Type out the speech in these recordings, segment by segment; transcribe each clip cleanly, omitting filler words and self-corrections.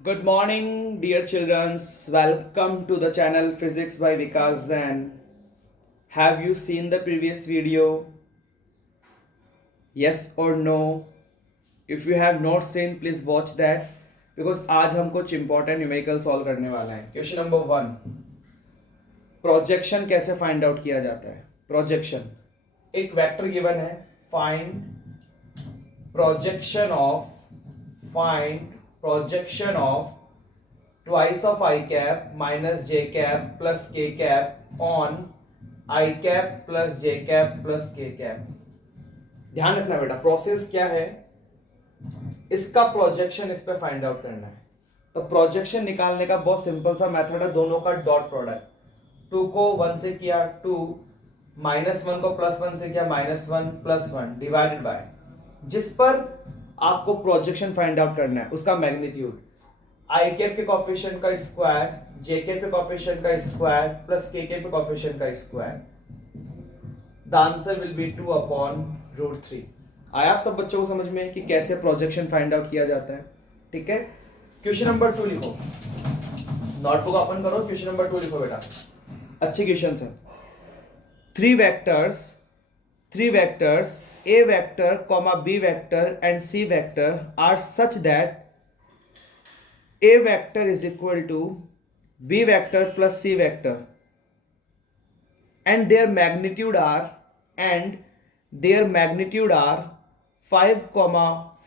Good morning, dear children. Welcome to the channel Physics by Vikas Zen. Have you seen the previous video? Yes or no? If you have not seen, please watch that because आज हम कुछ important numerical solve करने वाले हैं. Question number 1. Projection कैसे find out किया जाता है? Projection. एक vector given है. Find projection of twice of I cap minus j cap plus k cap on I cap plus j cap plus k cap. ध्यान रखना बेटा, प्रोसेस क्या है, इसका प्रोजेक्शन इस पे फाइंड आउट करना है. तो प्रोजेक्शन निकालने का बहुत सिंपल सा मेथड है, दोनों का डॉट प्रोडक्ट. 2 को 1 से किया 2, -1 को +1 से किया -1 +1 डिवाइडेड बाय जिस पर आपको प्रोजेक्शन फाइंड आउट करना है उसका मैग्नीट्यूड. आई कैप के कोफिशिएंट का स्क्वायर, जे कैप के कोफिशिएंट का स्क्वायर प्लस के कैप के कोफिशिएंट का square. The answer will be 2/√3. आया आप सब बच्चों को समझ में कि कैसे प्रोजेक्शन फाइंड आउट किया जाता है? ठीक है. क्वेश्चन नंबर 2 लिखो, नोटबुक ओपन करो, क्वेश्चन नंबर 2 लिखो बेटा. अच्छे क्वेश्चन है. Three vectors a vector comma b vector and c vector are such that a vector is equal to b vector plus c vector and their magnitude are 5,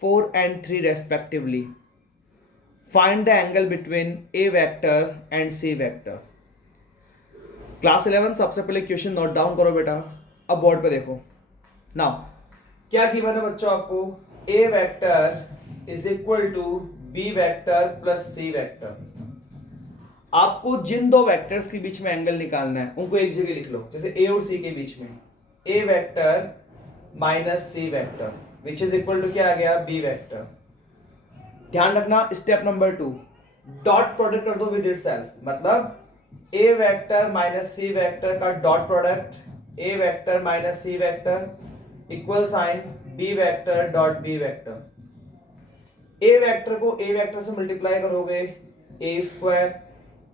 4 and 3 respectively. Find the angle between a vector and c vector. Class 11 सबसे पहले question note down करो बेटा. अब board पे देखो. Now क्या given है बच्चों आपको? A vector is equal to B vector plus C vector. आपको जिन दो वेक्टर्स के बीच में एंगल निकालना है उनको एक जगह लिख लो, जैसे ए और सी के बीच में A vector minus C vector which is equal to क्या आ गया? B vector. ध्यान रखना, स्टेप नंबर 2 डॉट प्रोडक्ट कर दो विद इटसेल्फ. मतलब A vector minus C vector का dot product, A vector minus C vector equal sign B vector dot B vector. A vector को ए वेक्टर से multiply करोगे ए square,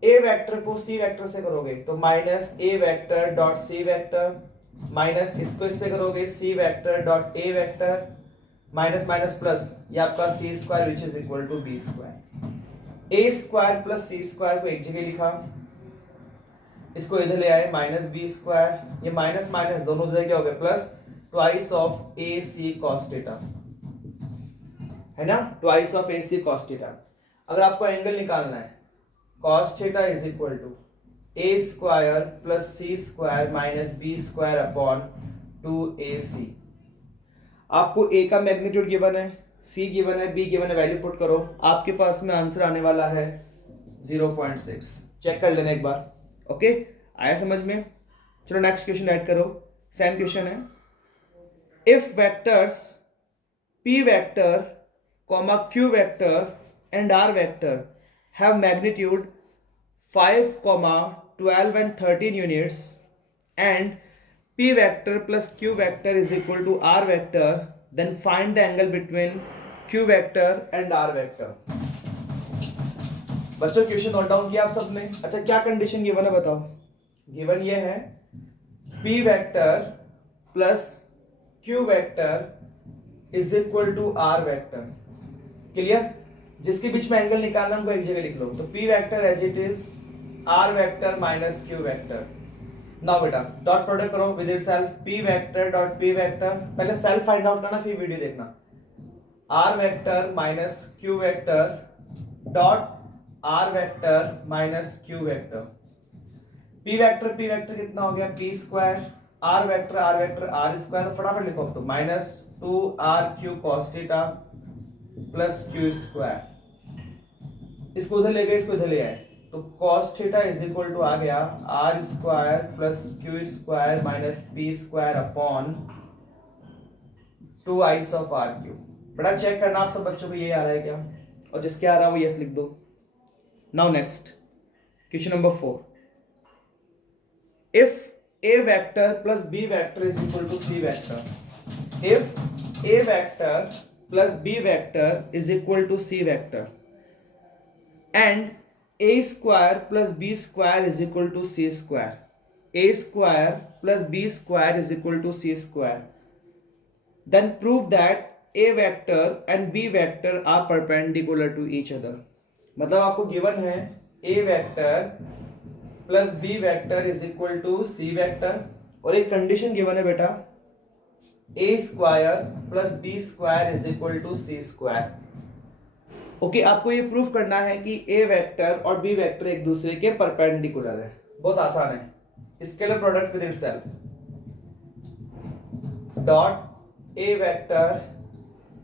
ए vector को C vector से करोगे तो minus A vector dot C vector, minus इसको इससे करोगे C vector dot A vector, minus minus plus ये आपका C square which is equal to B square. A square plus C square को एक जगह लिखा, इसको इधर ले आए माइनस बी स्क्वायर, ये माइनस माइनस दोनों जगह क्या हो गया? Plus twice of A C cos theta, है ना? Twice of A C cos theta. अगर आपको एंगल निकालना है cos theta is equal to a square plus C square minus B square upon 2ac. आपको ए का मैग्नीट्यूड गिवन है, c given है, बी गिवन है, वैल्यू पुट करो, आपके पास में आंसर आने वाला है 0.6. चेक कर लेना एक बार. ओके आया समझ में? चलो नेक्स्ट क्वेश्चन ऐड करो. सेम क्वेश्चन है. If vectors p vector comma q vector and r vector have magnitude 5, 12 and 13 units and p vector plus q vector is equal to r vector, then find the angle between q vector and r vector. बच्चों question note down किया आप सबने? अच्छा क्या condition given है बताओ? Given ये है p vector plus q vector is equal to r vector. Clear? जिसके बीच में एंगल निकालना हमको एक जगह लिख लो. तो p vector as it is r vector minus q vector. Now बेटा डॉट प्रोडक्ट करो with itself p vector dot p vector. पहले सेल्फ फाइंड आउट करना फिर वीडियो देखना. r vector minus q vector dot r vector minus q vector. p vector कितना हो गया? p square, r vector r square. तो फटाफट लिखो तो minus 2rq cos theta plus q square. इसको उधर ले गए, इसको इधर ले आए तो cos theta is equal to आ गया r square plus q square minus p square upon 2 of r cube. बड़ा चेक करना आप सब बच्चों को ये आ रहा है क्या? और जिसके आ रहा है वो यस लिख दो. Now next question number 4. if a vector plus b vector is equal to c vector, if a vector plus b vector is equal to c vector, and a square plus b square is equal to c square. A square plus b square is equal to c square. Then prove that a vector and b vector are perpendicular to each other. मतलब आपको given है a vector plus b vector is equal to c vector, और एक condition given है बेटा a square plus b square is equal to c square. Okay, आपको ये proof करना है कि a वेक्टर और b वेक्टर एक दूसरे के परपेंडिकुलर है. बहुत आसान है. Scalar product with itself dot a vector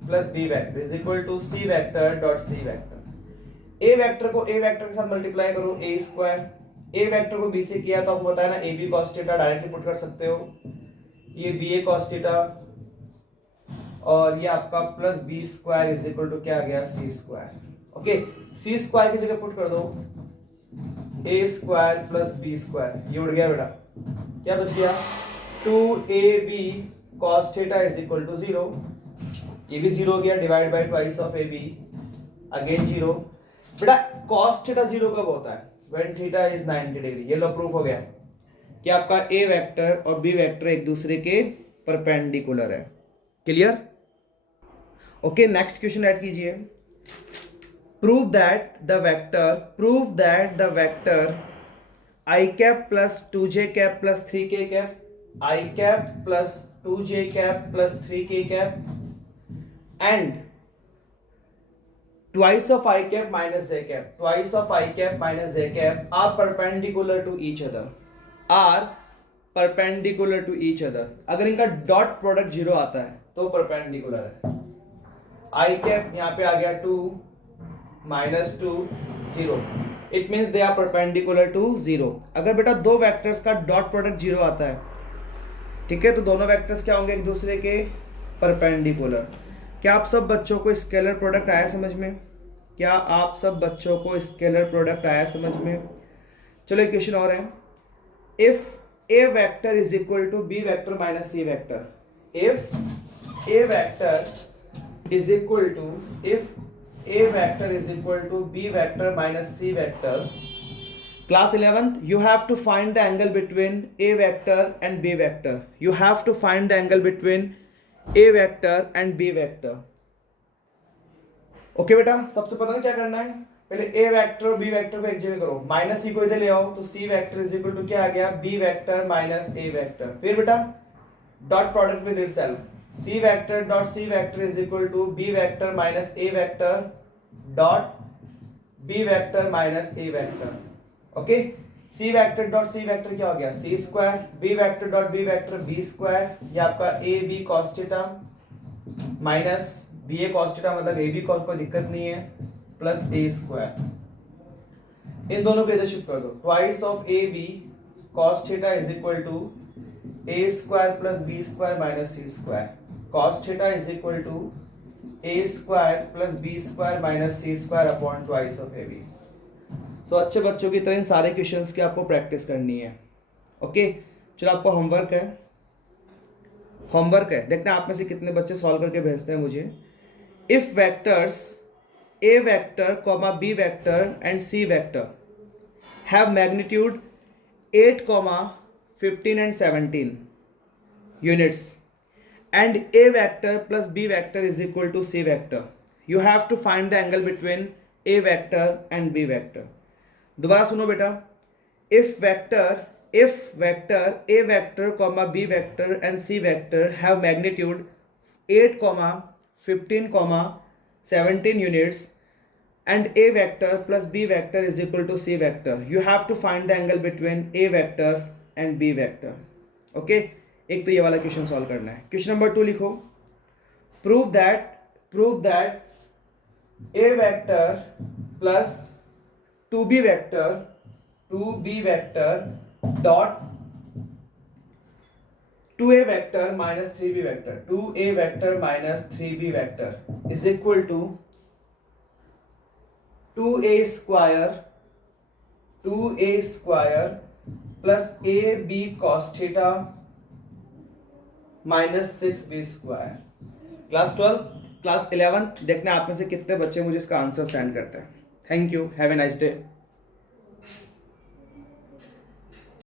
plus b vector is equal to c vector dot c vector. a vector को a वेक्टर के साथ मल्टीप्लाई करो a स्क्वायर. a वेक्टर को b से किया तो आपको बताया ना a b cos theta directly put कर सकते हो. ये बी ए कॉस थीटा और ये आपका plus b square is equal to क्या आ गया c square. Okay, c square की जगह पुट कर दो a square plus b square. ये उड़ गया बेटा, क्या बच गया 2ab cos theta is equal टू 0. ये भी 0 हो गया, divide by twice of ab again 0. बेटा cos थीटा 0 कब होता है? When theta is 90 degree. ये लो प्रूफ हो गया कि आपका ए वेक्टर और बी वेक्टर एक दूसरे के परपेंडिकुलर है. Clear? Okay, next question add कीजिए. Prove that the vector I cap plus 2j cap plus 3k cap, I cap plus 2j cap plus 3k cap and twice of I cap minus j cap, twice of I cap minus j cap are perpendicular to each other. अगर इनका dot product 0 आता है तो perpendicular है. I cap यहाँ पे आ गया 2 minus 2 0. It means they are perpendicular to 0. अगर बेटा दो वेक्टर्स का डॉट प्रोडक्ट 0 आता है, ठीक है, तो दोनों वेक्टर्स क्या होंगे? एक दूसरे के परपेंडिकुलर. क्या आप सब बच्चों को स्केलर प्रोडक्ट आया समझ में? चलो एक क्वेश्चन और है. If a vector is equal to b vector minus c vector, if a vector is equal to b vector minus c vector, class 11th, you have to find the angle between a vector and b vector. You have to find the angle between a vector and b vector. Okay बेटा, सबसे पहले क्या करना है? पहले a वेक्टर और b vector को एक जगह करो. माइनस c को इधर ले आओ तो c vector is equal to क्या आ गया? b vector minus a vector. फिर बेटा dot product with itself, c vector dot c vector is equal to b vector minus a vector dot b vector minus a vector. Okay, c vector dot c vector क्या हो गया? c square. b vector dot b vector b square. ये आपका a b cos theta minus b a cos theta, मतलब a b cos, कोई दिक्कत नहीं है, प्लस a स्क्वायर. इन दोनों को इधर शिफ्ट कर दो. Twice of a b cos theta is equal to a square plus b square minus c square. cos theta is equal to a square plus b square minus c square upon twice of a b. So अच्छे बच्चों की तरह इन सारे questions की आपको practice करनी है. Okay, चलो आपको होमवर्क है, देखते हैं आप में से कितने बच्चे सॉल्व करके भेजते हैं मुझे. If vectors a vector comma b vector and c vector have magnitude 8, 15 and 17 units and a vector plus b vector is equal to c vector, you have to find the angle between a vector and b vector. दोबारा सुनो बेटा. If vector a vector comma b vector and c vector have magnitude 8, 15, 17 units and a vector plus b vector is equal to c vector, you have to find the angle between a vector and b vector. Okay, एक तो ये वाला question solve करना है. Question number 2 लिखो. Prove that a vector plus 2b vector dot 2a vector minus 3b vector, 2a vector minus 3b vector is equal to 2a square plus ab cos theta minus 6b square. Class 11th, देखते हैं आप में से कितने बच्चे मुझे इसका answer send करते हैं. Thank you. Have a nice day.